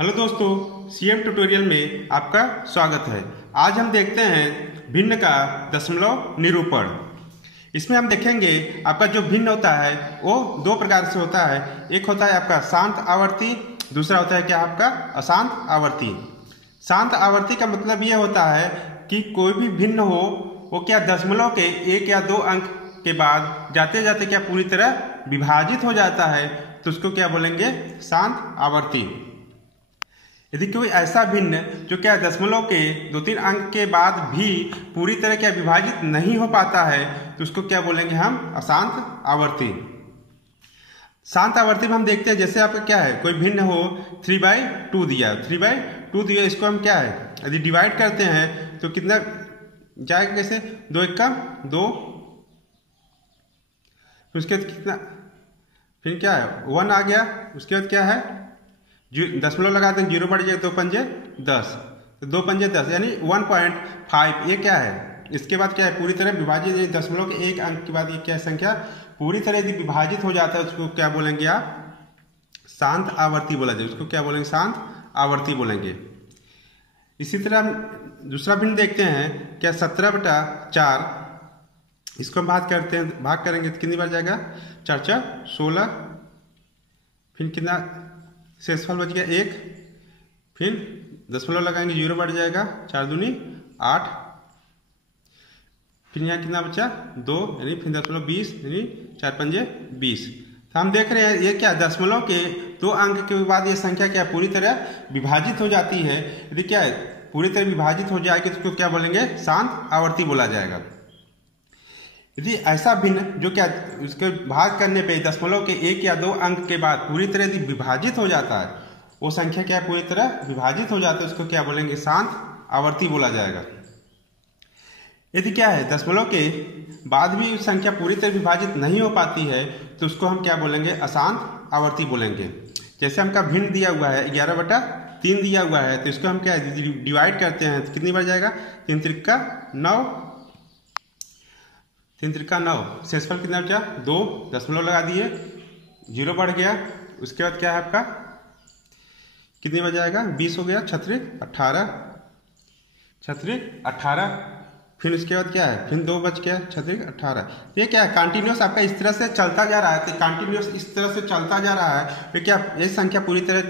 Hello दोस्तों, CM tutorial में आपका स्वागत है। आज हम देखते हैं भिन्न का दशमलव निरूपण। इसमें हम देखेंगे आपका जो भिन्न होता है वो दो प्रकार से होता है। एक होता है आपका शांत आवर्ती, दूसरा होता है क्या आपका अशांत आवर्ती। शांत आवर्ती का मतलब ये होता है कि कोई भी भिन्न हो वो क्या दशमलव के एक या दो अंक के बाद जाते जाते क्या पूरी तरह विभाजित हो जाता है, तो उसको क्या बोलेंगे, शांत आवर्ती। यदि कोई ऐसा भिन्न जो क्या दशमलव के 2-3 अंक के बाद भी पूरी तरह क्या विभाजित नहीं हो पाता है, तो उसको क्या बोलेंगे हम, अशांत आवर्ती। शांत आवर्ती में हम देखते हैं जैसे आपका क्या है, कोई भिन्न हो 3/2 दिया, 3/2 दिया, इसको हम क्या है यदि डिवाइड करते हैं तो कितना जाएगा, कैसे 2 1 2, फिर उसके बाद कितना, फिर क्या है 1 आ गया, उसके बाद क्या है दशमलव लगाते हैं, 0 बढ़ जाए, 2 पंजे 10, तो 2 पंजे 10 यानी 1.5। ये क्या है, इसके बाद क्या है पूरी तरह विभाजित, दशमलव के एक अंक के बाद ये क्या संख्या पूरी तरह यदि विभाजित हो जाता है उसको क्या बोलेंगे आप, शांत आवर्ती बोला जाए, उसको क्या बोलेंगे, शांत आवर्ती बोलेंगे। इसी तरह हम दूसरा भिन्न देखते हैं क्या 17/4, इसको हम भाग करेंगे तो कितनी बार जाएगा, 4 4 16, फिर कितना शेषफल बच गया 1, फिर दशमलव लगाएंगे 0 बढ़ जाएगा, 4 दूनी 8, फिर यहाँ कितना बचा 2, यानी फिर दशमलव 20, यानी 4 पंजे 20। तो हम देख रहे हैं ये क्या दशमलव के 2 अंक के बाद ये संख्या क्या पूरी तरह विभाजित हो जाती है। यदि क्या है पूरी तरह विभाजित हो जाएगी तो उसको क्या बोलेंगे, शांत आवर्ती बोला जाएगा। यदि ऐसा भिन्न जो क्या उसके भाग करने पे दशमलव के 1 या 2 अंक के बाद पूरी तरह यदि विभाजित हो जाता है, वो संख्या क्या पूरी तरह विभाजित हो जाता है, उसको क्या बोलेंगे, शांत आवर्ती बोला जाएगा। यदि क्या है दशमलव के बाद भी संख्या पूरी तरह विभाजित नहीं हो पाती है तो उसको हम क्या बोलेंगे, अशांत आवर्ती बोलेंगे। जैसे हमका भिन्न दिया हुआ है 11/3 दिया हुआ है, तो इसको हम क्या डिवाइड करते हैं तो कितनी बार जाएगा, 3 त्रिका 9, 3 त्रिका 9, शेषफल कितना बचा 2, दशमलव लगा दिए, 0 बढ़ गया, उसके बाद क्या है आपका कितनी बार जाएगा, 20 हो गया, 18, फिर उसके बाद क्या है, फिर 2 बच गया, 18। ये क्या है कंटिन्यूस आपका इस तरह से चलता जा रहा है, तो कंटिन्यूस इस तरह से चलता जा रहा है, फिर क्या ये संख्या पूरी तरह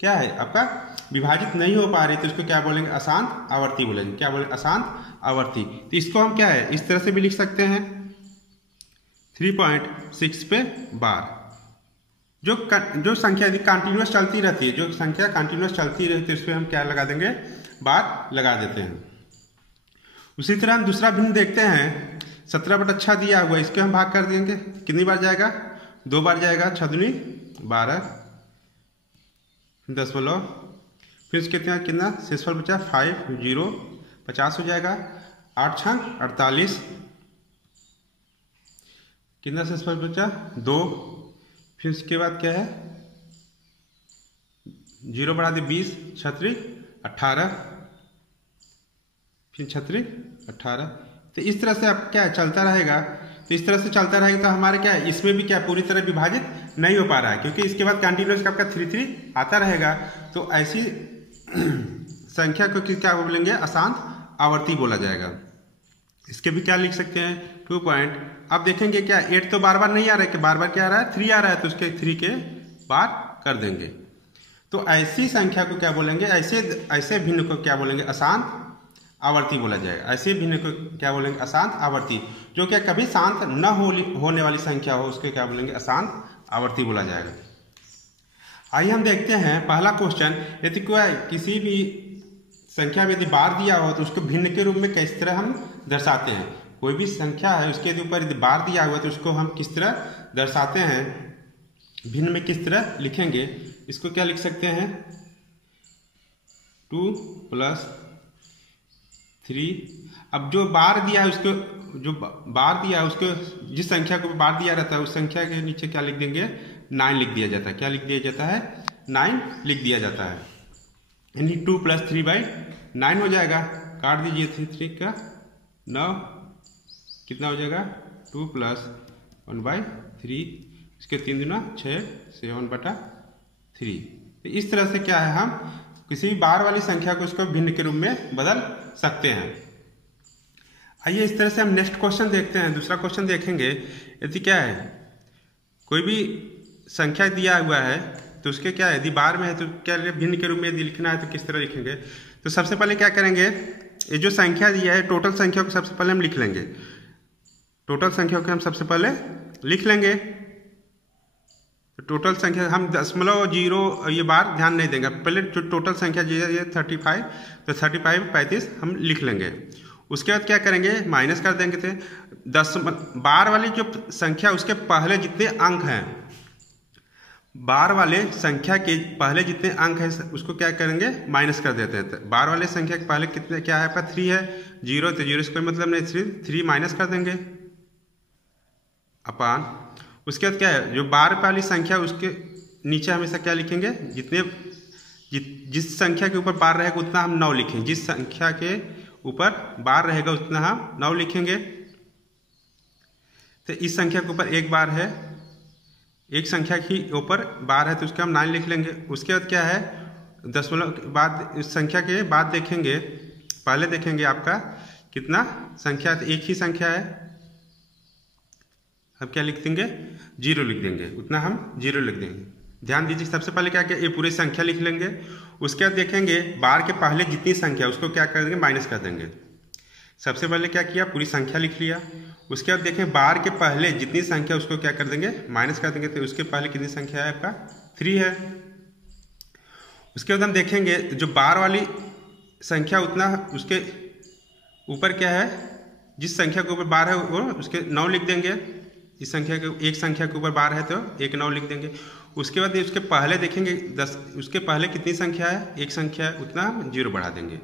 क्या है आपका विभाजित नहीं हो पा रही, तो इसको क्या बोलेंगे, अशांत आवर्ती बोलेंगे। क्या बोलेंगे, अशांत आवर्ती। तो इसको हम क्या है इस तरह से भी लिख सकते हैं 3.6 पे बार। जो संख्या यदि कंटिन्यूस चलती रहती है, जो संख्या कंटिन्यूस चलती रहती है उस पर हम क्या लगा देंगे, बार लगा देते हैं। उसी तरह हम दूसरा भिन्न देखते हैं 17/6 दिया हुआ, इसके हम भाग कर देंगे, कितनी बार जाएगा, 2 बार जाएगा, 6 दूनी 12, दशमलव, फिर उसके कितना शेषफल बचा 5, 0, 50 हो जाएगा, 8 6 48, कितना शेषफल बचा 2, फिर उसके बाद क्या है 0 बढ़ा दे 20, 36 18, फिर 36 18। तो इस तरह से आप क्या चलता रहेगा, तो इस तरह से चलता रहेगा तो हमारे क्या इसमें भी क्या पूरी तरह विभाजित नहीं हो पा रहा है, क्योंकि इसके बाद कंटिन्यूस का आपका 3 आता रहेगा। तो ऐसी संख्या को क्या बोलेंगे, अशांत आवर्ती बोला जाएगा। इसके भी क्या लिख सकते हैं 2 पॉइंट। अब देखेंगे क्या 8 तो बार बार नहीं आ रहा है, कि बार बार क्या आ रहा है 3 आ रहा है, तो उसके 3 के बार कर देंगे। तो ऐसी संख्या को क्या बोलेंगे, ऐसे भिन्न को क्या बोलेंगे, अशांत आवर्ती बोला जाएगा। ऐसे भिन्न को क्या बोलेंगे, अशांत आवर्ती। जो क्या कभी शांत न होने वाली संख्या हो उसके क्या बोलेंगे, अशांत आवर्ती बोला जाएगा। आइए हम देखते हैं पहला क्वेश्चन। यदि कोई किसी भी संख्या में यदि बार दिया हो तो उसको भिन्न के रूप में किस तरह हम दर्शाते हैं। कोई भी संख्या है उसके ऊपर यदि बार दिया हुआ तो उसको हम किस तरह दर्शाते हैं, भिन्न में किस तरह लिखेंगे। इसको क्या लिख सकते हैं 2 + 3। अब जो बार दिया है उसको, जो बार दिया है उसको, जिस संख्या को बार दिया रहता है उस संख्या के नीचे क्या लिख देंगे, 9 लिख दिया जाता है। क्या लिख दिया जाता है, 9 लिख दिया जाता है। यानी 2 + 3/9 हो जाएगा। काट दीजिए 3 का 9, कितना हो जाएगा 2 + 1/3, इसके 3 दूना 6, 7/3। तो इस तरह से क्या है, हम किसी भी बार वाली संख्या को इसको भिन्न के रूप में बदल सकते हैं। आइए इस तरह से हम नेक्स्ट क्वेश्चन देखते हैं। दूसरा क्वेश्चन देखेंगे, यदि क्या है कोई भी संख्या दिया हुआ है तो उसके क्या है, यदि बार में है तो क्या भिन्न के रूप में यदि लिखना है तो किस तरह लिखेंगे। तो सबसे पहले क्या करेंगे, ये जो संख्या दिया है टोटल संख्या को सबसे पहले हम लिख लेंगे। टोटल संख्या को हम सबसे पहले लिख लेंगे। तो टोटल संख्या हम दशमलव जीरो ये बार ध्यान नहीं देंगे, पहले जो टोटल संख्या ये 35, तो 35 35 हम लिख लेंगे। उसके बाद क्या करेंगे, माइनस कर देंगे। थे बार वाली जो संख्या उसके पहले जितने अंक हैं, बार वाले संख्या के पहले जितने अंक हैं उसको क्या करेंगे, माइनस कर देते हैं। बार वाले संख्या के पहले कितने क्या है आपका 3 है, 0, तो 0 से कोई मतलब नहीं, 3 माइनस कर देंगे अपान। उसके बाद क्या है, जो बार वाली संख्या उसके नीचे हमेशा क्या लिखेंगे, जिस संख्या के ऊपर बार रहेगा उतना हम 9 लिखेंगे। जिस संख्या के ऊपर बार रहेगा उतना हम 9 लिखेंगे। तो इस संख्या के ऊपर एक बार है, एक संख्या के ऊपर बार है तो उसका हम 9 लिख लेंगे। उसके बाद क्या है, दशमलव के बाद इस संख्या के बाद देखेंगे, पहले देखेंगे आपका कितना संख्या, तो एक ही संख्या है, अब क्या लिख देंगे, 0 लिख देंगे, उतना हम 0 लिख देंगे। ध्यान दीजिए, सबसे पहले क्या किया, ये पूरी संख्या लिख लेंगे। उसके बाद देखेंगे बार के पहले जितनी संख्या उसको क्या कर देंगे, माइनस कर देंगे। सबसे पहले क्या किया, पूरी संख्या लिख लिया। उसके बाद देखें बार के पहले जितनी संख्या उसको क्या कर देंगे, माइनस कर देंगे। तो उसके पहले कितनी संख्या है आपका, 3 है। उसके बाद हम देखेंगे जो बार वाली संख्या उतना उसके ऊपर क्या है, जिस संख्या के ऊपर बार है वो उसके 9 लिख देंगे। इस संख्या के एक संख्या के ऊपर बार है तो एक 9 लिख देंगे। उसके बाद उसके पहले देखेंगे 10, उसके पहले कितनी संख्या है, एक संख्या है, उतना हम 0 बढ़ा देंगे।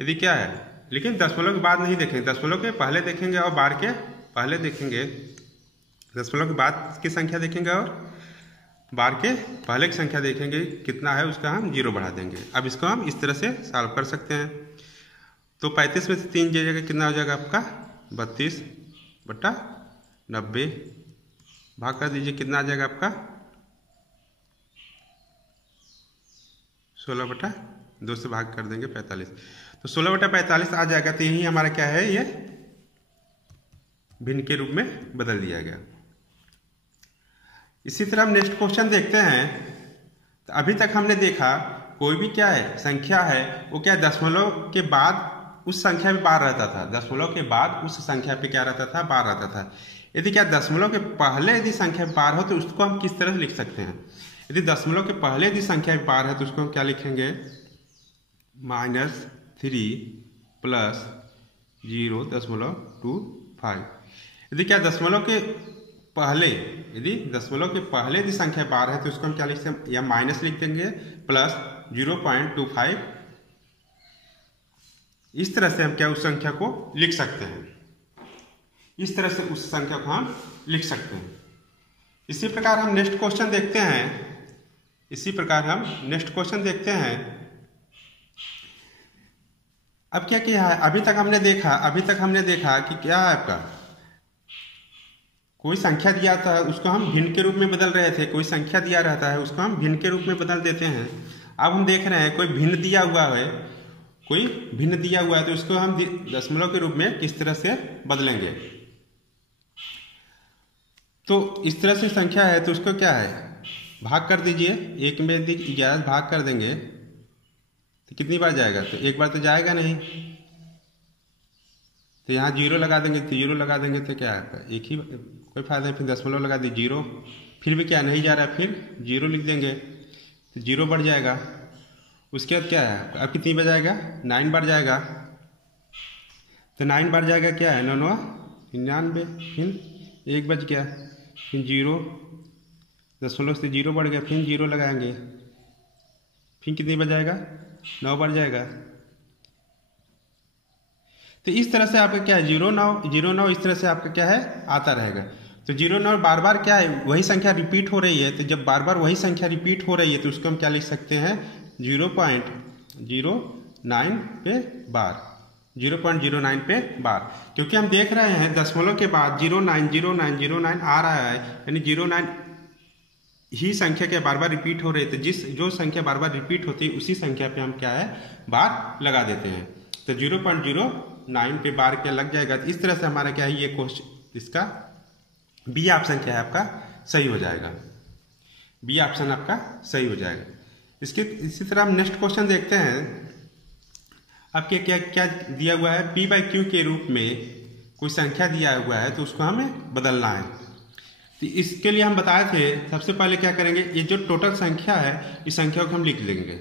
यदि क्या है, लेकिन दशमलव के बाद नहीं देखेंगे, दशमलव के पहले देखेंगे और बार के पहले देखेंगे। दशमलव के बाद की संख्या देखेंगे और बार के पहले की संख्या देखेंगे कितना है, उसका हम 0 बढ़ा देंगे। अब इसको हम इस तरह से सॉल्व कर सकते हैं। तो 35 में से 3 जगह कितना हो जाएगा आपका, 32/90 भाग कर दीजिए, कितना आ जाएगा आपका 16/2 से भाग कर देंगे 45, तो 16/45 आ जाएगा। तो यही हमारा क्या है, ये भिन्न के रूप में बदल दिया गया। इसी तरह हम नेक्स्ट क्वेश्चन देखते हैं। तो अभी तक हमने देखा कोई भी क्या है संख्या है वो क्या दशमलव के बाद उस संख्या पे बार रहता था, दशमलव के बाद उस संख्या पे क्या रहता था, बार रहता था। यदि क्या दशमलव के पहले यदि संख्या बार हो तो उसको हम किस तरह से लिख सकते हैं। यदि दशमलव के पहले यदि संख्या बार है तो उसको हम क्या लिखेंगे, -3 + 0.25। यदि क्या दशमलव के पहले यदि संख्या बार है तो उसको हम क्या लिख सकते हैं, या माइनस लिख देंगे प्लस 0.25। इस तरह से हम क्या उस संख्या को लिख सकते हैं, इस तरह से उस संख्या को हम लिख सकते हैं। इसी प्रकार हम नेक्स्ट क्वेश्चन देखते हैं। अब क्या किया है, अभी तक हमने देखा कि क्या है आपका कोई संख्या दिया था उसको हम भिन्न के रूप में बदल रहे थे, कोई संख्या दिया रहता है उसको हम भिन्न के रूप में बदल देते हैं। अब हम देख रहे हैं कोई भिन्न दिया हुआ है तो उसको हम दशमलव के रूप में किस तरह से बदलेंगे। तो इस तरह से संख्या है तो उसको क्या है, भाग कर दीजिए, 1 में यदि 11 भाग कर देंगे तो कितनी बार जाएगा, तो एक बार तो जाएगा नहीं, तो यहाँ 0 लगा देंगे, तो क्या है एक ही, कोई फायदा नहीं। फिर दशमलव लगा दी 0, फिर भी क्या नहीं जा रहा है, फिर 0 लिख देंगे तो 0 बढ़ जाएगा। उसके बाद क्या है, अब कितनी बार जाएगा, 9 बार जाएगा। तो 9 बार जाएगा क्या है, 9 99, फिर 1 बच गया, फिर 0, दशमलव से 0 बढ़ गया, फिर 0 लगाएंगे, फिर कितनी बार जाएगा, 9 बार जाएगा। तो इस तरह से आपका क्या है 0 9 इस तरह से आपका क्या है आता रहेगा। तो 0 9 बार बार क्या है वही संख्या रिपीट हो रही है, तो जब बार बार वही संख्या रिपीट हो रही है तो उसको हम क्या लिख सकते हैं, 0.09 पे बार, 0.09 पे बार। क्योंकि हम देख रहे हैं दशमलव के बाद 09 आ रहा है, यानी 09 ही संख्या क्या बार बार रिपीट हो रही है, तो जो संख्या बार बार रिपीट होती है उसी संख्या पे हम क्या है बार लगा देते हैं। तो 0.09 पे बार क्या लग जाएगा। तो इस तरह से हमारा क्या है ये क्वेश्चन, इसका बी ऑप्शन क्या है आपका सही हो जाएगा। बी ऑप्शन आपका सही हो जाएगा। इसी तरह हम नेक्स्ट क्वेश्चन देखते हैं। अब क्या क्या दिया हुआ है, पी बाई क्यू के रूप में कोई संख्या दिया हुआ है तो उसको हमें बदलना है। तो इसके लिए हम बताए थे सबसे पहले क्या करेंगे, ये जो टोटल संख्या है इस संख्या को हम लिख लेंगे।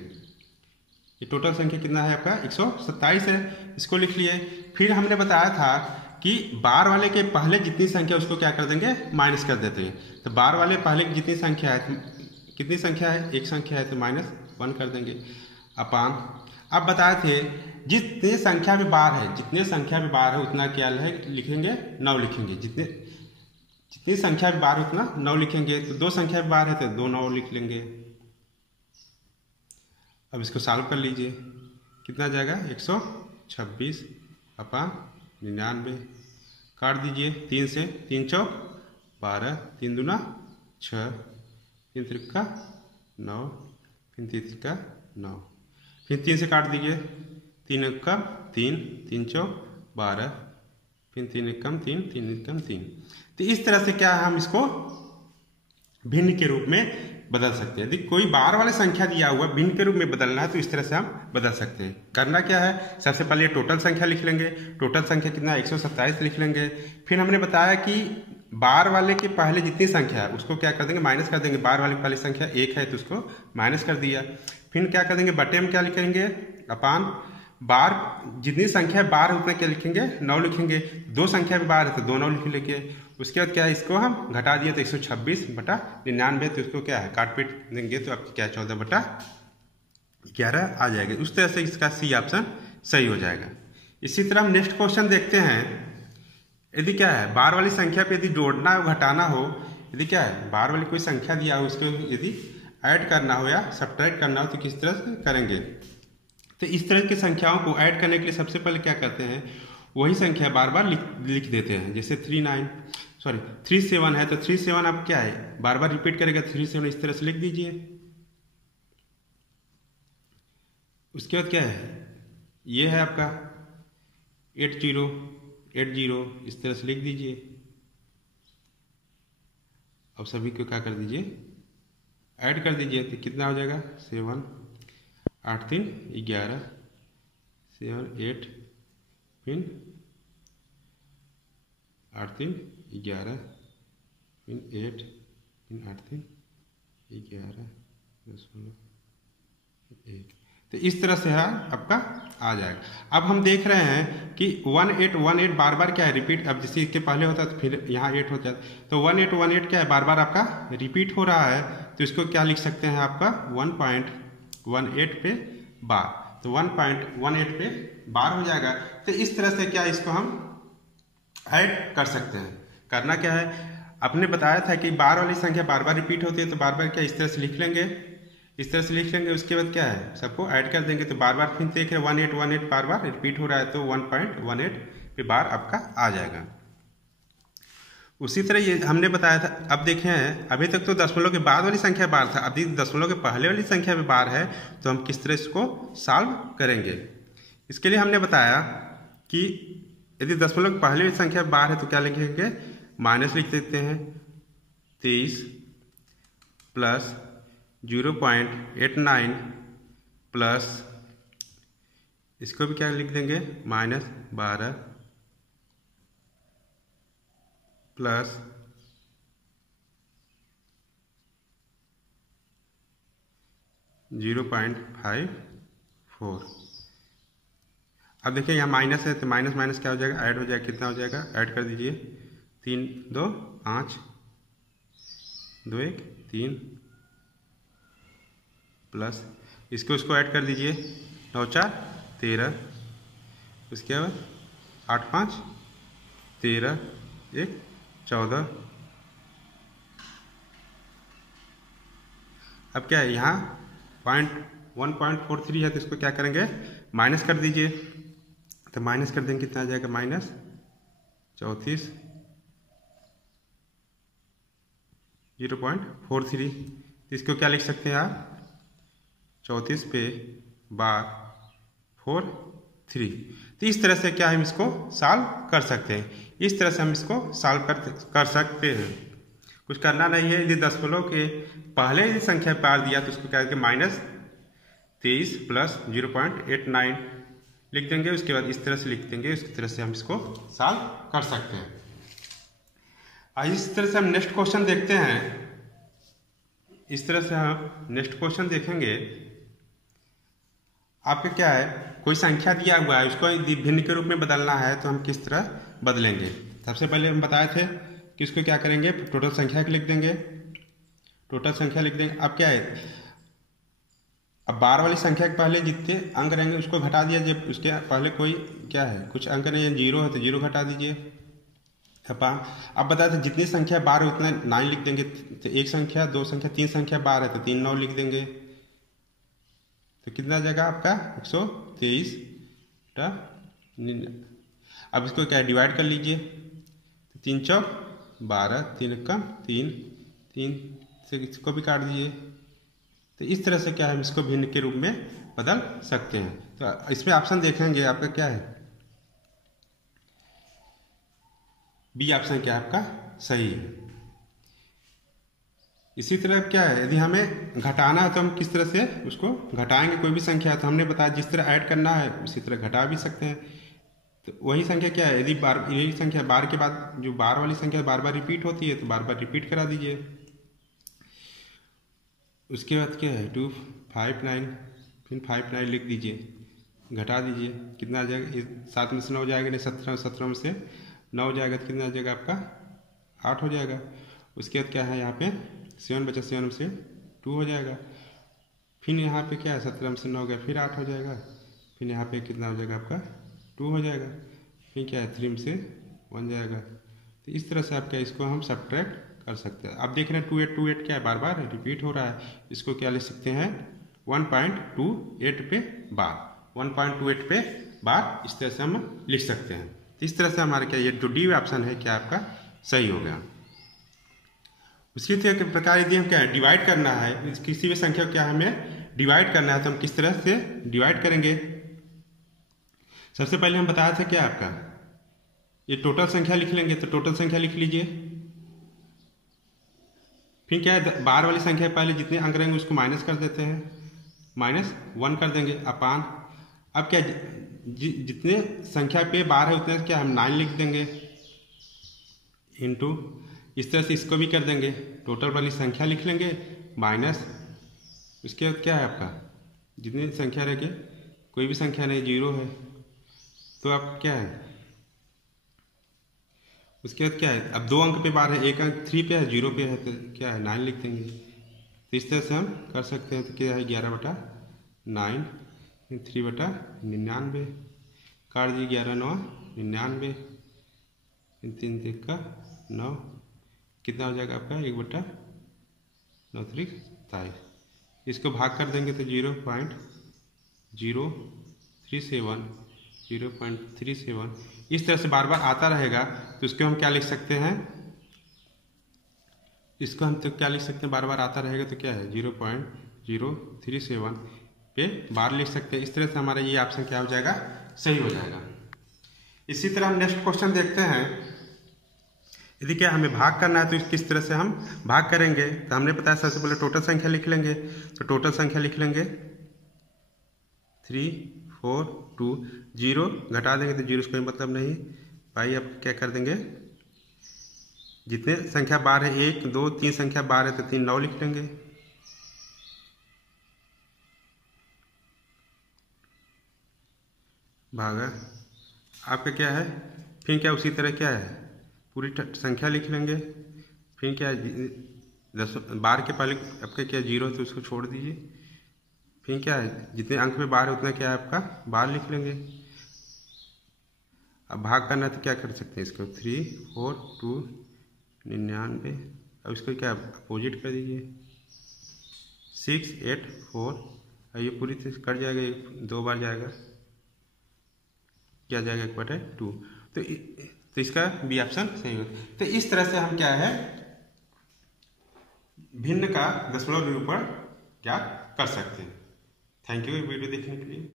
ये टोटल संख्या कितना है आपका 127 है, इसको लिख लिए। फिर हमने बताया था कि बार वाले के पहले जितनी संख्या उसको क्या कर देंगे माइनस कर देते हैं। तो बार वाले पहले की जितनी संख्या है, कितनी संख्या है एक संख्या है तो -1 कर देंगे अपान। अब बताए थे जितने संख्या में बार है, जितने संख्या में बार है उतना क्या है लिखेंगे 9 लिखेंगे। जितनी संख्या में बार है उतना 9 लिखेंगे। तो 2 संख्या में बार है तो 2 9 लिख लेंगे। अब इसको सॉल्व कर लीजिए, कितना जाएगा 126 अपान 99। काट दीजिए 3 से, 3 चौक 12, 3 दूना 6, 3 त्रिका 9, फिर 3 त्रिका 9, फिर 3 से काट दीजिए, 3 एकम 3, 3 चौक 12, फिर 3 एकम 3, 3 एकम 3। तो इस तरह से क्या है हम इसको भिन्न के रूप में बदल सकते हैं। यदि कोई बार वाले संख्या दिया हुआ भिन्न के रूप में बदलना है तो इस तरह से हम बदल सकते हैं। करना क्या है, सबसे पहले टोटल संख्या लिख लेंगे। टोटल संख्या कितना 127 लिख लेंगे। फिर हमने बताया कि बार वाले के पहले जितनी संख्या है उसको क्या कर देंगे माइनस कर देंगे। बार वाले की पहली संख्या 1 है तो उसको माइनस कर दिया। फिर क्या कर देंगे बटे में क्या लिखेंगे अपान बार जितनी संख्या बार है उतना क्या लिखेंगे 9 लिखेंगे। 2 संख्या में बार है तो 2 9 लिख लेंगे। उसके बाद क्या है इसको हम घटा दिए तो 126 बटा 99, तो इसको क्या है काट पीट देंगे तो आपकी क्या 14 बटा 11 आ जाएगा। उस तरह से इसका सी ऑप्शन सही हो जाएगा। इसी तरह हम नेक्स्ट क्वेश्चन देखते हैं। यदि क्या है बार वाली संख्या पे यदि जोड़ना हो घटाना हो, यदि क्या है बार वाली कोई संख्या दिया हो उसको यदि ऐड करना हो या सब्ट्रैक्ट करना हो तो किस तरह से करेंगे। तो इस तरह की संख्याओं को ऐड करने के लिए सबसे पहले क्या करते हैं वही संख्या बार बार लिख देते हैं। जैसे 37 है तो 37 आप क्या है बार बार रिपीट करेगा 37 इस तरह से लिख दीजिए। उसके बाद क्या है ये है आपका 80 इस तरह से लिख दीजिए। अब सभी को क्या कर दीजिए ऐड कर दीजिए तो कितना हो जाएगा 7 8 3 11 7 8 फिर 8 3 11 फिर 8 फिर 8 3 11 1। तो इस तरह से है आपका आ जाएगा। अब हम देख रहे हैं कि 1818 बार बार क्या है रिपीट। अब जैसे इसके पहले होता है तो फिर यहाँ 8 हो जाता है तो 1818 क्या है बार बार आपका रिपीट हो रहा है। तो इसको क्या लिख सकते हैं आपका 1.18 पे बार, तो 1.18 पे बार हो जाएगा। तो इस तरह से क्या इसको हम ऐड कर सकते हैं। करना क्या है आपने बताया था कि बार वाली संख्या बार बार रिपीट होती है तो बार बार क्या इस तरह से लिख लेंगे, इस तरह से लिख लेंगे। उसके बाद क्या है सबको ऐड कर देंगे तो बार बार फिर देख रहे 1818 बार बार रिपीट हो रहा है तो 1.18 पे बार आपका आ जाएगा। उसी तरह ये हमने बताया था। अब देखें अभी तक तो दशमलव के बाद वाली संख्या बार था, अभी दशमलव के पहले वाली संख्या में बार है तो हम किस तरह इसको सॉल्व करेंगे। इसके लिए हमने बताया कि यदि दशमलव की पहले वाली संख्या में बार है तो क्या लिखेंगे माइनस लिख देते हैं 23 प्लस 0.89 प्लस इसको भी क्या लिख देंगे -12 प्लस 0.54। अब देखिए यहाँ माइनस है तो माइनस माइनस क्या हो जाएगा ऐड हो जाएगा। कितना हो जाएगा ऐड कर दीजिए 3 2 5 2 1 3 प्लस इसको ऐड कर दीजिए 9 4 13, उसके बाद 8 5 13 1 14। अब क्या है यहाँ 1.43 है तो इसको क्या करेंगे माइनस कर दीजिए। तो माइनस कर देंगे कितना आ जाएगा -34 0.43। तो इसको क्या लिख सकते हैं आप, 34 पे बार 4 3। तो इस तरह से क्या हम इसको सॉल्व कर सकते हैं, इस तरह से हम इसको सॉल्व कर सकते हैं। कुछ करना नहीं है। यदि दशमलव के पहले यदि संख्या पार दिया तो उसको क्या करके -23 प्लस 0.89 लिख देंगे। उसके बाद इस तरह से लिख देंगे, इस तरह से हम इसको सॉल्व कर सकते हैं। इस तरह से हम नेक्स्ट क्वेश्चन देखते हैं। इस तरह से हम नेक्स्ट क्वेश्चन देखेंगे। आपका क्या है, कोई संख्या दिया हुआ है, उसको भिन्न के रूप में बदलना है तो हम किस तरह बदलेंगे। सबसे पहले हम बताए थे कि इसको क्या करेंगे, टोटल संख्या लिख देंगे, टोटल संख्या लिख देंगे। अब क्या है, अब बार वाली संख्या के पहले जितने अंक रहेंगे उसको घटा दिया, जब उसके पहले कोई क्या है कुछ अंक नहीं है, 0 है तो 0 घटा दीजिए। अब बताए थे जितनी संख्या बार है उतना 9 लिख देंगे। तो एक संख्या, दो संख्या, तीन संख्या बार है तो 3 9 लिख देंगे। तो कितना जाएगा आपका 123। अब इसको क्या डिवाइड कर लीजिए, तो 3 चौक 12, 3 कम 3, 3 से इसको भी काट दीजिए। तो इस तरह से क्या है हम इसको भिन्न के रूप में बदल सकते हैं। तो इसमें ऑप्शन देखेंगे आपका क्या है, बी ऑप्शन क्या है आपका सही है। इसी तरह क्या है, यदि हमें घटाना है तो हम किस तरह से उसको घटाएंगे। कोई भी संख्या है तो हमने बताया जिस तरह ऐड करना है उसी तरह घटा भी सकते हैं। तो वही संख्या क्या है, यदि बार यही संख्या बार के बाद जो बार वाली संख्या बार बार रिपीट होती है तो बार बार रिपीट करा दीजिए। उसके बाद क्या है 2 5 9, फिर 5 9 लिख दीजिए, घटा दीजिए, कितना आ जाएगा, 7 में से 9 जाएगा, नहीं 17, 17 में से 9 जाएगा तो कितना आ जाएगा आपका 8 हो जाएगा। उसके बाद क्या है यहाँ पे 7 बचा, 7 में से 2 हो जाएगा। फिर यहाँ पे क्या है 17 में से 9 गया, फिर 8 हो जाएगा। फिर यहाँ पे कितना हो जाएगा आपका 2 हो जाएगा। फिर क्या है 3 में से 1 जाएगा। तो इस तरह से आप क्या इसको हम सब्ट्रैक्ट कर सकते हैं। आप देख रहे हैं 2 8 क्या है बार बार रिपीट हो रहा है। इसको क्या लिख सकते हैं 1.28 पे बार, 1.28 पे बार, इस तरह से हम लिख सकते हैं। तो इस तरह से हमारे क्या ये जो डी ऑप्शन है क्या आपका सही हो गया। उसी प्रकार यदि हम क्या है डिवाइड करना है, किसी भी संख्या को क्या हमें डिवाइड करना है तो हम किस तरह से डिवाइड करेंगे। सबसे पहले हम बताया था क्या आपका ये टोटल संख्या लिख लेंगे। तो टोटल संख्या लिख लीजिए। फिर क्या है बार वाली संख्या पहले जितने अंक रहेंगे उसको माइनस कर देते हैं, -1 कर देंगे अपान। अब क्या जितने संख्या पे बार है उतने क्या हम 9 लिख देंगे इंटू, इस तरह से इसको भी कर देंगे। टोटल वाली संख्या लिख लेंगे माइनस, उसके बाद क्या है आपका जितनी संख्या रहेगी, कोई भी संख्या नहीं 0 है तो आप क्या है उसके बाद क्या है, अब 2 अंक पे बार है, एक अंक 3 पे है, 0 पे है तो क्या है 9 लिख देंगे। तो इस तरह से हम कर सकते हैं। तो क्या है 11/9, 3/99 काट दिए, 11 9 99, 3 3 का 9, कितना हो जाएगा आपका 1/9 3 27। इसको भाग कर देंगे तो 0.037 इस तरह से बार बार आता रहेगा। तो इसको हम क्या लिख सकते हैं, इसको हम तो क्या लिख सकते हैं, बार बार आता रहेगा तो क्या है 0.037 पे बार लिख सकते हैं। इस तरह से हमारा ये ऑप्शन क्या हो जाएगा सही हो जाएगा। इसी तरह हम नेक्स्ट क्वेश्चन देखते हैं। यदि क्या हमें भाग करना है तो किस तरह से हम भाग करेंगे। तो हमने बताया सबसे पहले टोटल संख्या लिख लेंगे। तो टोटल संख्या लिख लेंगे 3 4 2, 0 घटा देंगे तो 0 कोई मतलब नहीं भाई। अब क्या कर देंगे जितने संख्या बार है 1 2 3 संख्या बार है तो 3 9 लिख लेंगे। भागा आपका क्या है, फिर क्या उसी तरह क्या है पूरी संख्या लिख लेंगे। फिर क्या है 10 बार के पहले आपका क्या 0 तो उसको छोड़ दीजिए। फिर क्या है जितने अंक में बार है उतना क्या है आपका बार लिख लेंगे। अब भाग करना तो क्या कर सकते हैं इसको 3 4 2 99। अब इसको क्या अपोजिट कर दीजिए 6 8 4। अब ये पूरी तरह कट जाएगा, 2 बार जाएगा, क्या जाएगा 1/2। तो इसका बी ऑप्शन सही होगा। तो इस तरह से हम क्या है भिन्न का दशमलव निरूपण ज्ञात कर सकते हैं। थैंक यू वीडियो देखने के लिए।